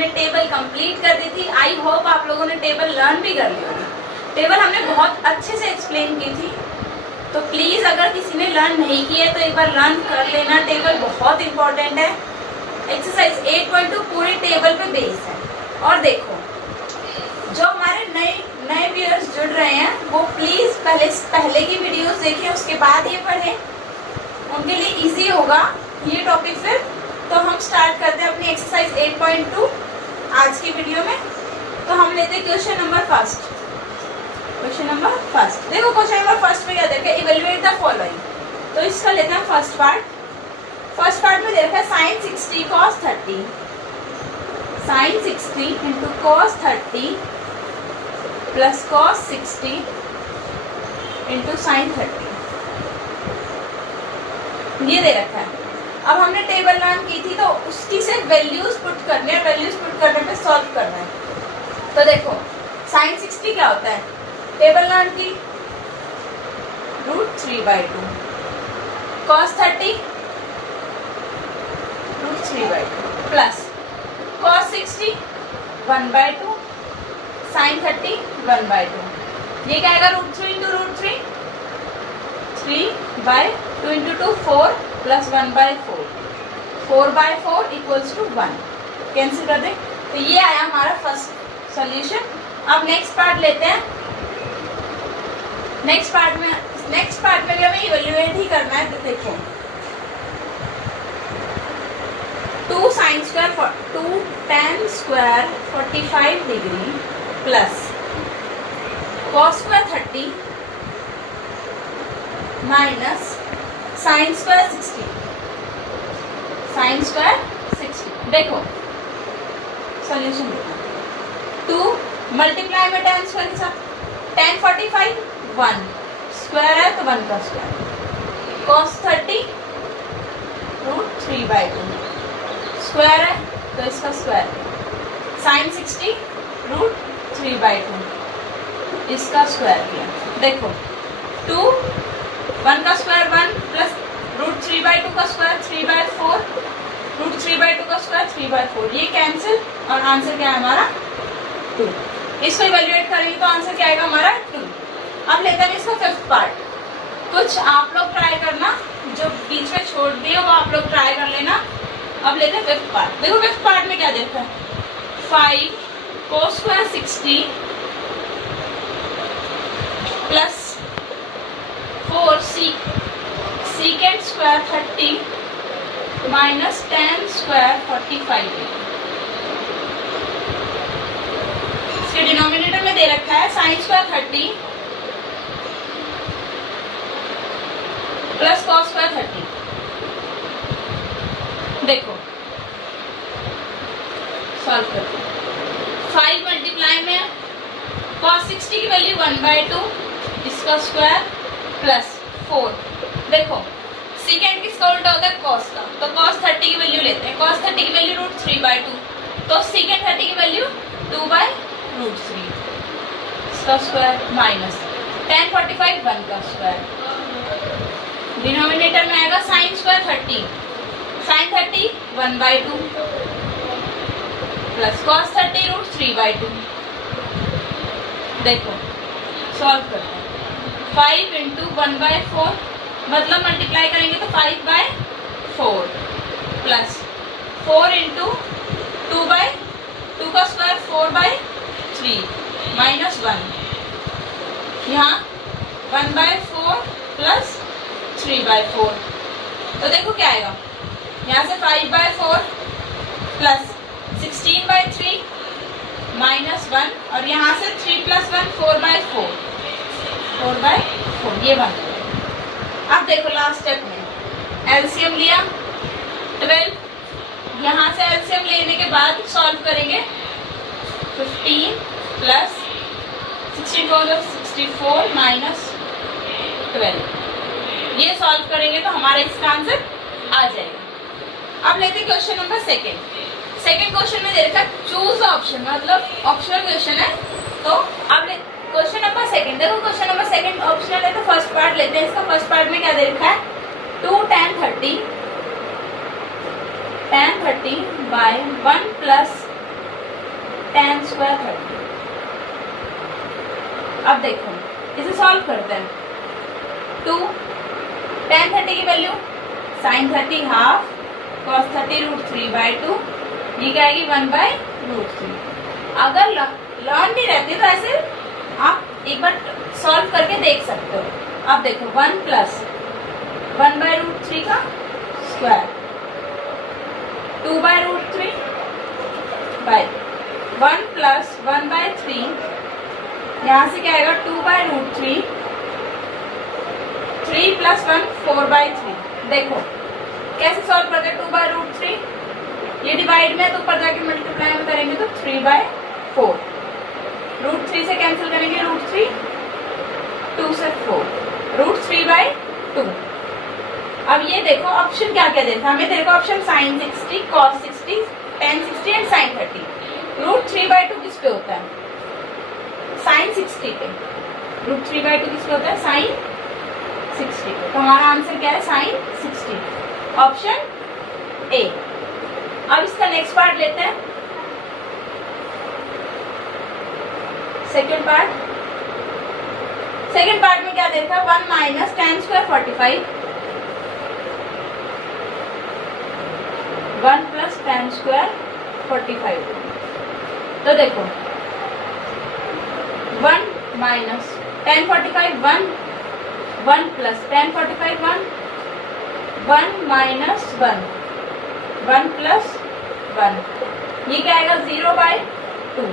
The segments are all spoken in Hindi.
ने टेबल कंप्लीट कर दी थी। आई होप आप लोगों ने टेबल लर्न भी कर ली होगी। टेबल हमने बहुत अच्छे से एक्सप्लेन की थी, तो प्लीज अगर किसी ने लर्न नहीं की है तो एक बार लर्न कर लेना। टेबल बहुत इंपॉर्टेंट है। एक्सरसाइज 8.2 पूरी टेबल पे बेस है। और देखो, जो हमारे नए व्यूअर्स जुड़ रहे हैं वो प्लीज पहले की वीडियोस देखें, उसके बाद ये पढ़ें, उनके लिए इजी होगा ये टॉपिक। फिर तो हम स्टार्ट करते हैं अपनी एक्सरसाइज 8.2 आज की वीडियो में। तो हम लेते हैं क्वेश्चन नंबर फर्स्ट। देखो क्वेश्चन नंबर फर्स्ट में क्या देखा, इवेल्युएट द फॉलोइंग। तो इसका लेते हैं फर्स्ट पार्ट में देखा sine 60 cos 30, sine 60 into cos 30 plus cos 60 into sine 30, ये दे रखा है। अब हमने टेबल लर्न की थी तो उसकी से वैल्यूज पुट करने हैं, वैल्यूज पुट करने पे सॉल्व करना है। तो देखो साइन 60 क्या होता है, टेबल लर्न की √3/2, cos 30 √3/2 प्लस cos 60 1/2, साइन 30 1/2। ये क्या आएगा, √3 into √3, 3/2 into 2 4 plus 1/4, 4/4 equals to 1। Cancel कर दे। तो ये आया हमारा फर्स्ट सॉल्यूशन। अब नेक्स्ट पार्ट लेते हैं। नेक्स्ट पार्ट में भी हमें इवेल्युएट ही करना है। तो देखो 2 sin square 2 tan square 45 degree plus cos square 30 minus sin square 60, sin square 60। देखो सॉल्यूशन देखो, 2 मल्टीप्लाई में tan स्क्वायर के साथ, tan 45 1 स्क्वायर है तो 1 का स्क्वायर, cos 30 √3/2 स्क्वायर है तो इसका स्क्वायर, sin 60 √3/2 इसका स्क्वायर किया। देखो 2 1 का स्क्वायर 1 प्लस √3/2 का स्क्वायर 3/4, √3/2 का स्क्वायर 3/4, ये कैंसिल और आंसर क्या है हमारा 2। इसको इवेल्युएट करेंगे तो आंसर क्या आएगा हमारा 2। अब लेते हैं इसका फिफ्थ पार्ट। कुछ आप लोग ट्राई करना, जो बीच में छोड़ दिए वो आप लोग ट्राई कर लेना। अब लेते हैं फिफ्थ पार्ट। देखो फिफ्थ पार्ट में क्या देखा है, 5 cos square 60 plus 4 secant square 30 minus tan square 45। इसके डिनोमिनेटर में दे रखा है sin square 30 plus cos square 30। देखो सॉल्व करते हैं। 5 मल्टीप्लाई में cos 60 की वैल्यू 1/2, इसका स्क्वायर प्लस 4। देखो सीकेंड किसका उल्टा होता है, cos का, तो cos 30 की वैल्यू लेते हैं। cos 30 की वैल्यू √3/2, तो सीकेंड 30 की वैल्यू 2/√3, इसका स्क्वायर माइनस tan 45 1 का स्क्वायर। डिनोमिनेटर में आएगा sin square 30, sin 30 1/2 plus cos 30 √3/2। देखो सॉल्व करते हैं। 5 इंटू 1/4 मतलब मल्टीप्लाई करेंगे तो 5/4 प्लस 4 इंटू 2/2 का स्क्वायर 4/3 माइनस 1, यहाँ 1/4 प्लस 3/4। तो देखो क्या आएगा, यहाँ से 5/4 प्लस 16/3 माइनस 1, और यहाँ से 3 + 1 4/4, 4/4 ये 1। अब देखो लास्ट स्टेप में एलसीएम लिया 12, यहाँ से एलसीएम लेने के बाद सॉल्व करेंगे। 15 प्लस 64 माइनस 12, ये सॉल्व करेंगे तो हमारा इसका आंसर आ जाएगा। अब लेते क्वेश्चन नंबर सेकंड क्वेश्चन में दे रखा चूज ऑप्शन, मतलब ऑप्शनल क्वेश्चन है। तो अब क्वेश्चन नंबर सेकंड, देखो क्वेश्चन नंबर सेकंड ऑप्शनल है तो फर्स्ट पार्ट लेते हैं। इसका फर्स्ट पार्ट में क्या दे रखा है, 2 tan 30 tan 30 by 1 plus tan square 30। अब देखो इसे सॉल्व करते हैं। 2 tan 30 की वैल्यू sin 30 हाफ cos 30 √3/2, ये क्या आएगी 1/√3। अगर लर्न नहीं रहती तो ऐसे आप एक बार सॉल्व करके देख सकते हो। अब देखो 1 + 1/√3 का स्क्वायर 2/√3 बाय 1 + 1/3, यहाँ से क्या आएगा 2/√3, 3 + 1 4/3। देखो कैसे सॉल्व करते हैं 2/√3, ये डिवाइड में तो ऊपर जाके मल्टीप्लाई में करेंगे तो 3/4, √3 से कैंसिल करेंगे √3, 2 से 4, √3/2। अब ये देखो ऑप्शन क्या क्या देखा हमें, देखो option sin 60, cos 60, tan 60 and sin 30। √3/2 किस पे होता है? sin 60 पे। √3/2 किस पे होता है? sin 60 पे। तो हमारा आंसर क्या है? sin 60, option A. अब इसका नेक्स्ट पार्ट लेते हैं, सेकेंड पार्ट। सेकेंड पार्ट में क्या देखा? 1 - tan स्क्वायर 45, 1 + tan स्क्वायर 45। तो देखो 1 - tan 45 1, 1 + tan 45 1, 1 - 1, 1 + 1, ये क्या आएगा 0/2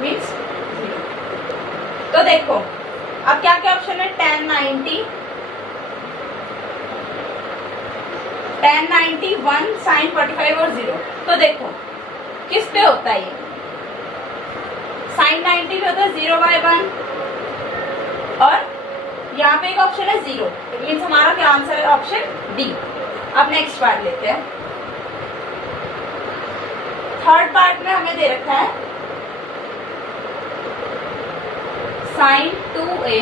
मीन्स 0। तो देखो अब क्या क्या ऑप्शन है? tan 90, tan 90, 1, sin 45 और 0। तो देखो किस पे होता है ये? sin 90 पे होता है 0/1, और यहाँ पे एक ऑप्शन है 0, मीन्स हमारा क्या आंसर है? Option D. अब नेक्स्ट पार्ट लेते हैं। थर्ड पार्ट में हमें दे रखा है sin 2a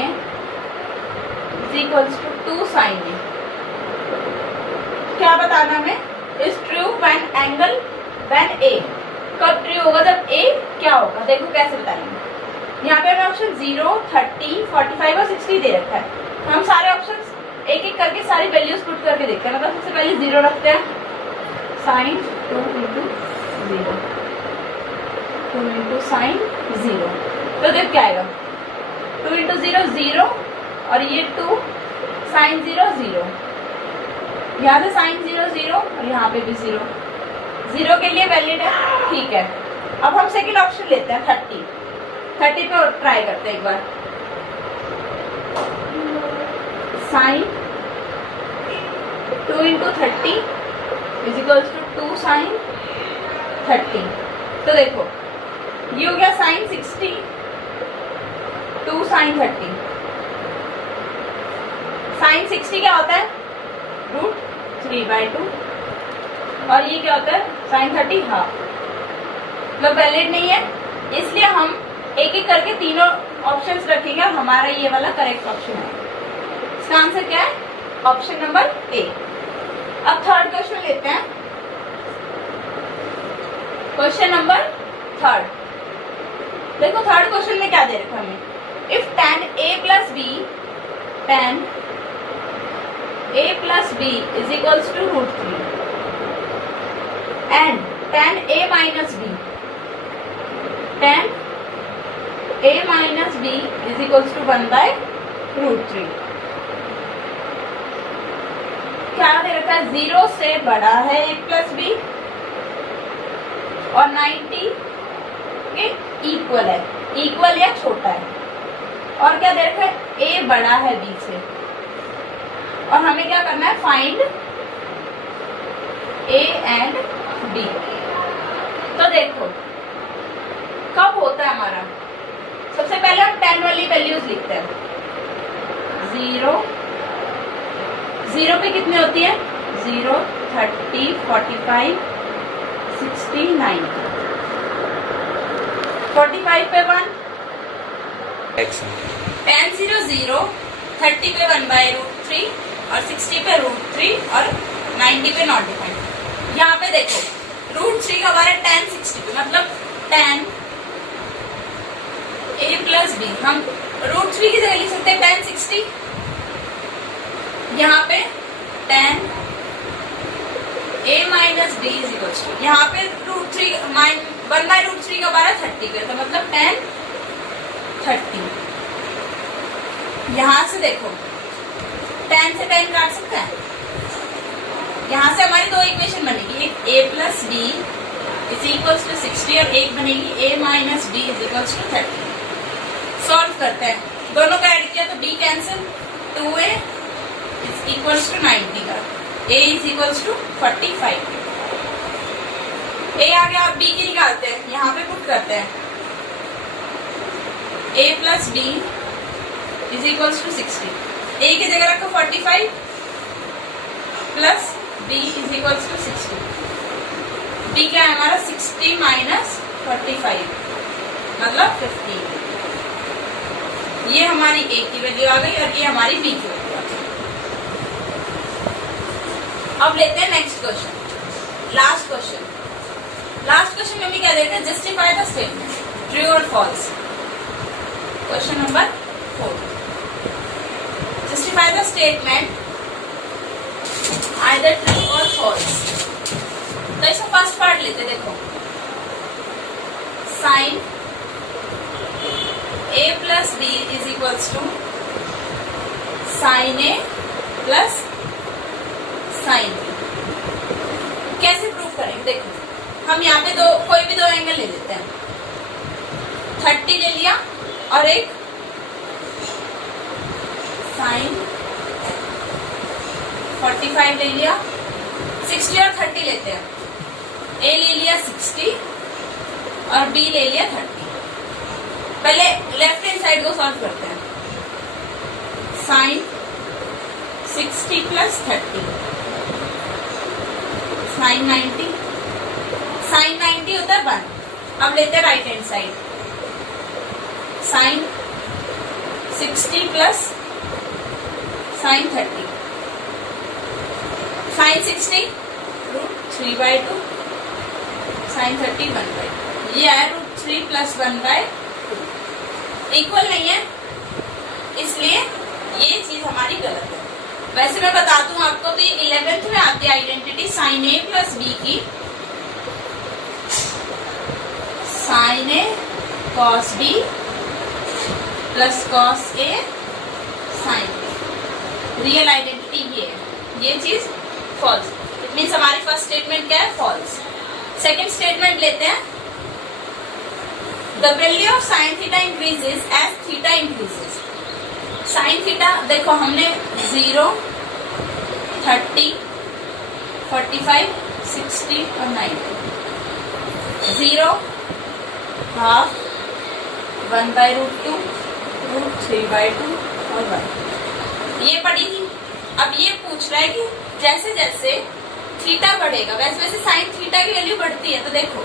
= 2 sin a। क्या बताना हमें? Is true when angle when a। कब ट्रू होगा? जब a क्या होगा? देखो कैसे बताएंगे। यहाँ पे हमें ऑप्शन 0, 30, 45 और 60 दे रखा है। तो हम सारे ऑप्शन एक एक करके सारी वैल्यूज पुट करके देखते हैं। मतलब सबसे पहले 0 रखते हैं, sin 2 × 0, 2 × sin 0। तो देख क्या आएगा? 2 × 0 0, और ये 2 sin 0 0, यहाँ से sin 0 0 और यहाँ पे भी 0, 0 के लिए वैलिड है, ठीक है। अब हम सेकंड ऑप्शन लेते हैं 30, 30 पे ट्राई करते हैं एक बार। sin 2 × 30 = 2 sin 30। तो देखो ये हो गया sin 60, 2 sin 30। sin 60 क्या होता है? √3/2, और ये क्या होता है? sin 30 half. मतलब वैलिड नहीं है, इसलिए हम एक एक करके तीनों ऑप्शंस रखेंगे और हमारा ये वाला करेक्ट ऑप्शन है। इसका आंसर क्या है? Option number A. अब थर्ड क्वेश्चन लेते हैं, क्वेश्चन नंबर 3। देखो थर्ड क्वेश्चन में क्या दे रखा हमें? If tan a + b, tan a + b = √3 and tan a - b, tan a - b = 1/√3। क्या दे रखा है? 0 से बड़ा है a + b और 90 के इक्वल है, इक्वल या छोटा है। और क्या दे रखा है? a बड़ा है b से, और हमें क्या करना है? Find a and b। तो देखो कब होता है हमारा? सबसे पहले हम 10 वाली वैल्यूज लिखते हैं। 0 पे कितनी होती है? 0, 30, 45, 60, 90। 45 पे 1, tan 0 0, 30 पे 1/√3 और 60 पे √3 और 90 पे नॉट डिफाइंड। यहाँ पे देखो √3 का हमारा tan 60 पे, मतलब tan a प्लस बी, हम √3 की जगह लिख सकते हैं tan 60। यहाँ पे tan a minus b is equal to, यहाँ पे √3 1/√3 का 30 का, तो मतलब tan 30। यहाँ से देखो tan से tan काट सकते हैं, यहाँ से हमारी दो इक्वेशन बनेगी, एक a plus B is equal to 60 और एक बनेगी a minus b is equal to 30। Solve करते हैं, दोनों का ऐड किया तो b cancel, 2a is equal to 90 का, a is equal to 45। a आ गया, अब b की निकालते हैं, यहाँ पे पुट करते हैं, a plus b is equal to 60, a की जगह रखो 45 plus b is equal to 60। b क्या है हमारा 60 माइनस 45 मतलब 15। ये हमारी a की वैल्यू आ गई और ये हमारी b की वैल्यू आ गई। अब लेते हैं next question, last question. Last question में भी क्या देते हैं, जस्टिफाई द स्टेटमेंट ट्रू और false. Question number 4, justify the statement either true और फॉल्स। तो इसका फर्स्ट पार्ट लेते हैं, देखो sine a plus B is equals to sine A plus sine B. कैसे प्रूव करेंगे, देखो हम यहाँ पे कोई भी दो एंगल ले लेते हैं, 30 ले लिया और एक साइन 45 ले लिया, 60 और 30 लेते हैं, a ले लिया 60 और b ले लिया 30। पहले लेफ्ट हैंड साइड को सॉल्व करते हैं, साइन 60 प्लस 30 साइन 90, साइन 90 होता है 1। अब लेते हैं right hand side, sine 60 plus sine 30, sine 60 √3/2 sine 30 1/2, ये है √3 प्लस 1/2, इक्वल नहीं है, इसलिए ये चीज हमारी गलत है। वैसे मैं बता दूं आपको, तो ये 11th में आती है identity sine A plus B की, sine A cos B plus cos A sine B, real identity ये है, ये चीज फॉल्स। इट मीन्स हमारी फर्स्ट स्टेटमेंट क्या है, फॉल्स। सेकेंड स्टेटमेंट लेते हैं, the value of sine theta increases as theta increases. Sine theta देखो हमने 0, 30, 45, 60 और 90, 0, हाफ, 1/√2, √3/2 और 1, ये पढ़ी थी। अब ये पूछ रहा है कि जैसे जैसे थीटा बढ़ेगा वैसे वैसे साइन थीटा की वैल्यू बढ़ती है, तो देखो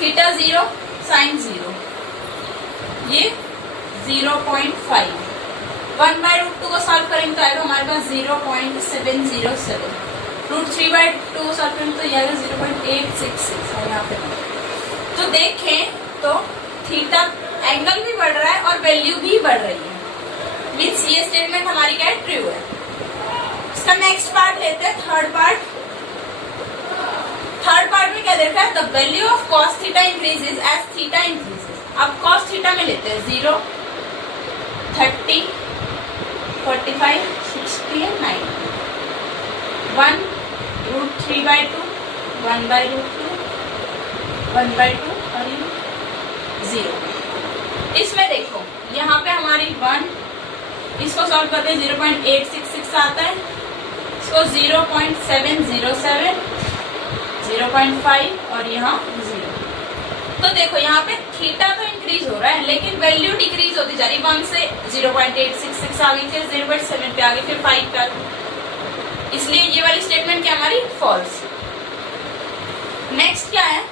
थीटा 0 साइन 0, ये 0.5, 1/√2 को सॉल्व करेंगे तो आएगा हमारे पास 0.707, √3/2 को सॉल्व करेंगे तो ये आएगा 0.866 है यहाँ पे। तो देखें तो थीटा एंगल भी बढ़ रहा है और वैल्यू भी बढ़ रही है, मीन्स ये स्टेटमेंट हमारी क्या है, ट्रू है। इसका नेक्स्ट पार्ट लेते हैं, थर्ड पार्ट। थर्ड पार्ट में क्या देखा है, the value of cos theta increases as theta increases. अब कॉस थीटा में लेते हैं 0, 30, 45, 60 और 90, 1 √3/2, 1/√2, 1/2 और 0। इसमें देखो यहाँ पे हमारी 1, इसको सॉल्व करते हैं 0.866 आता है, इसको 0.707, 0.5 और यहाँ 0। तो देखो यहाँ पे थीटा तो इंक्रीज हो रहा है लेकिन वैल्यू डिक्रीज होती जा रही, 1 से 0.866 आ गई, फिर 0.7 पे आ गई, फिर 5 पे आ गई, इसलिए ये वाली स्टेटमेंट क्या हमारी फॉल्स। नेक्स्ट क्या है,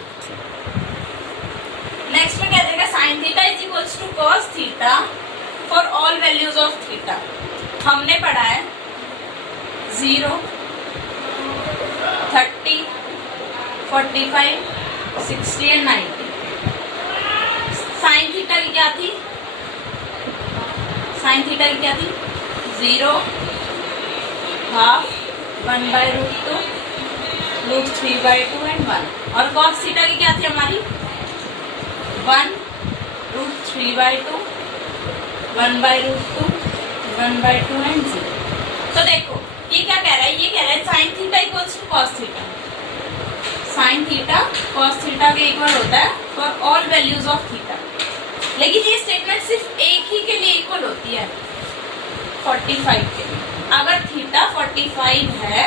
नेक्स्ट में क्या देगा, sine theta is equals to cos theta for all values of theta. हमने पढ़ा है 0, 30, 45, 60 एंड 90। साइन थीटा की क्या थी? साइन थीटा की क्या थी? 0, हाफ, 1/√2, √3/2 एंड 1। और कॉस थीटा की क्या थी हमारी? 1, √3/2, 1/√2, 1/2 एंड 0। तो देखो ये क्या कह रहा है? ये कह रहा है sine theta equals to cos theta. Sine theta cos theta के इक्वल होता है for all values of theta. लेकिन ये स्टेटमेंट सिर्फ एक ही के लिए इक्वल होती है, 45 के लिए। अगर थीटा 45 है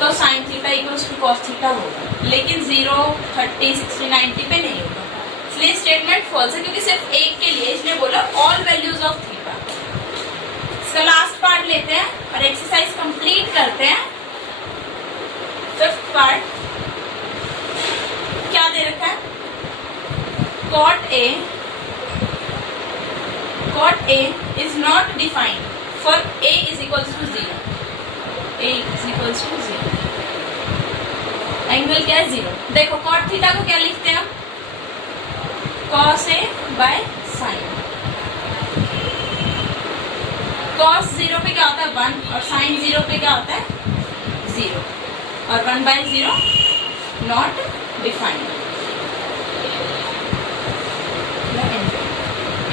तो sine theta equals to cos theta होगा, लेकिन 0, 30, 60, 90 पे नहीं होगा। इसलिए स्टेटमेंट फॉल्स है, क्योंकि सिर्फ एक के लिए इसने बोला ऑल वैल्यूज ऑफ थीटा। इसका लास्ट पार्ट लेते हैं और एक्सरसाइज कंप्लीट करते हैं। फिफ्थ पार्ट क्या दे रखा है? cot A is not defined for A is equals to 0. A is equals to 0. Angle क्या है? 0। देखो cot थीटा को क्या लिखते हैं हम? cos A by sin। cos 0 पे क्या होता है? 1, और sin 0 पे क्या होता है? 0, और 1/0 नॉट डिफाइंड।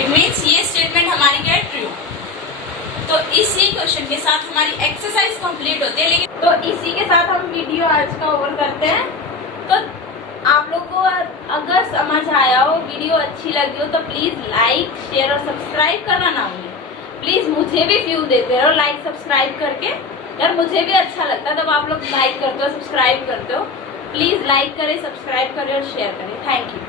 इट मीन्स ये स्टेटमेंट हमारी क्या है? ट्रू। तो इसी क्वेश्चन के साथ हमारी एक्सरसाइज कंप्लीट होती है। लेकिन तो इसी के साथ हम वीडियो आज का ओवर करते हैं। तो आप लोग को अगर समझ आया हो, वीडियो अच्छी लगी हो, तो प्लीज लाइक, शेयर और सब्सक्राइब करना ना भूलें। प्लीज मुझे भी व्यू देते रहो लाइक सब्सक्राइब करके। यार मुझे भी अच्छा लगता है तब आप लोग लाइक करते हो, सब्सक्राइब करते हो। प्लीज लाइक करें, सब्सक्राइब करें और शेयर करें। Thank you.